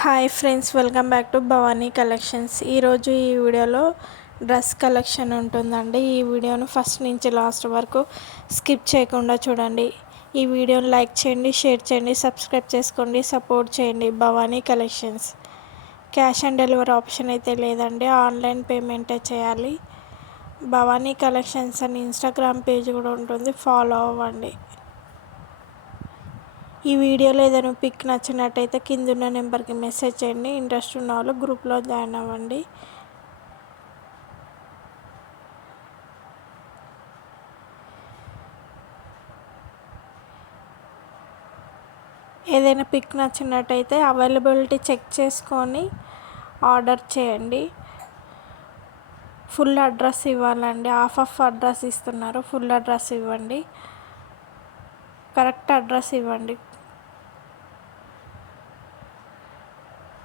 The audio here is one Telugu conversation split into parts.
Hi friends, welcome back to Bhavani collections. ఈరోజు ఈ వీడియోలో డ్రెస్ కలెక్షన్ ఉంటుందండి. ఈ వీడియోను ఫస్ట్ నుంచి లాస్ట్ వరకు స్కిప్ చేయకుండా చూడండి. ఈ వీడియోని లైక్ చేయండి, షేర్ చేయండి, సబ్స్క్రైబ్ చేసుకోండి, సపోర్ట్ చేయండి. Bhavani collections. Cash on delivery option అయితే లేదండి, ఆన్లైన్ పేమెంటే చేయాలి. భవానీ కలెక్షన్స్ అని ఇన్స్టాగ్రామ్ పేజ్ కూడా ఉంటుంది, ఫాలో అవ్వండి. ఈ వీడియోలో ఏదైనా పిక్ నచ్చినట్టయితే కింద ఉన్న నెంబర్కి మెసేజ్ చేయండి. ఇంట్రెస్ట్ ఉన్న వాళ్ళు గ్రూప్లో జాయిన్ అవ్వండి. ఏదైనా పిక్ నచ్చినట్టయితే అవైలబిలిటీ చెక్ చేసుకొని ఆర్డర్ చేయండి. ఫుల్ అడ్రస్ ఇవ్వాలండి, హాఫ్ అడ్రస్ ఇస్తున్నారు, ఫుల్ అడ్రస్ ఇవ్వండి, కరెక్ట్ అడ్రస్ ఇవ్వండి.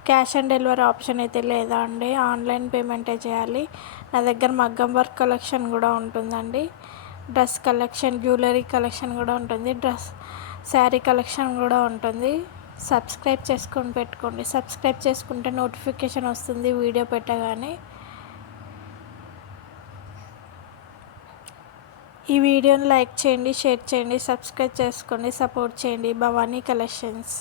క్యాష్ ఆన్ డెలివరీ ఆప్షన్ అయితే లేదా అండి, ఆన్లైన్ పేమెంటే చేయాలి. నా దగ్గర మగ్గం వర్క్ కలెక్షన్ కూడా ఉంటుందండి, డ్రెస్ కలెక్షన్, జ్యువెలరీ కలెక్షన్ కూడా ఉంటుంది, శారీ కలెక్షన్ కూడా ఉంటుంది. సబ్స్క్రైబ్ చేసుకొని పెట్టుకోండి. సబ్స్క్రైబ్ చేసుకుంటే నోటిఫికేషన్ వస్తుంది వీడియో పెట్టగానే. ఈ వీడియోని లైక్ చేయండి, షేర్ చేయండి, సబ్స్క్రైబ్ చేసుకోండి, సపోర్ట్ చేయండి. భవానీ కలెక్షన్స్.